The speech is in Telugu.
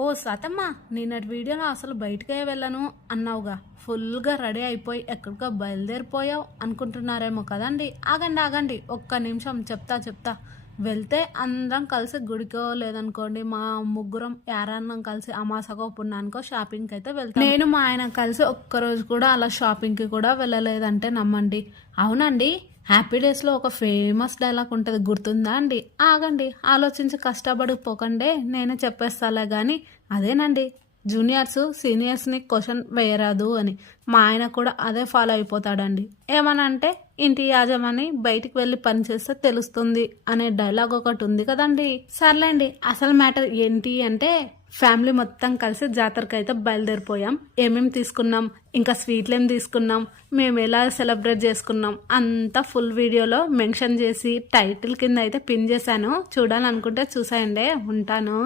ఓ సతమ్మ, నిన్నటి వీడియోలో అసలు బయటకే వెళ్ళను అన్నావుగా, ఫుల్గా రెడీ అయిపోయి ఎక్కడికో బయలుదేరిపోయావు అనుకుంటున్నారేమో కదండి. ఆగండి ఆగండి, ఒక్క నిమిషం చెప్తా. వెళ్తే అందరం కలిసి గుడికో లేదనుకోండి మా ముగ్గురం యారాన్నం కలిసి అమాసకో పుణ్యానికో షాపింగ్కి అయితే వెళ్తాం. నేను మా ఆయన కలిసి ఒక్కరోజు కూడా అలా షాపింగ్కి కూడా వెళ్ళలేదంటే నమ్మండి. అవునండి, హ్యాపీ డేస్లో ఒక ఫేమస్ డైలాగ్ ఉంటుంది, గుర్తుందా అండి? ఆగండి, ఆలోచించి కష్టపడిపోకండి, నేనే చెప్పేస్తాలే కానీ అదేనండి, జూనియర్స్ సీనియర్స్ని క్వశ్చన్ వేయరాదు అని. మా ఆయన కూడా అదే ఫాలో అయిపోతాడండి. ఏమనంటే ఇంటి యాజమాని బయటికి వెళ్ళి పనిచేస్తే తెలుస్తుంది అనే డైలాగ్ ఒకటి ఉంది కదండి. సర్లేండి, అసలు మ్యాటర్ ఏంటి అంటే ఫ్యామిలీ మొత్తం కలిసి జాతరకి అయితే బయలుదేరిపోయాం. ఏమేమి తీసుకున్నాం, ఇంకా స్వీట్లు ఏం తీసుకున్నాం, మేము ఎలా సెలబ్రేట్ చేసుకున్నాం అంతా ఫుల్ వీడియోలో మెన్షన్ చేసి టైటిల్ కింద అయితే పిన్ చేశాను. చూడాలనుకుంటే చూసాయండి. ఉంటాను.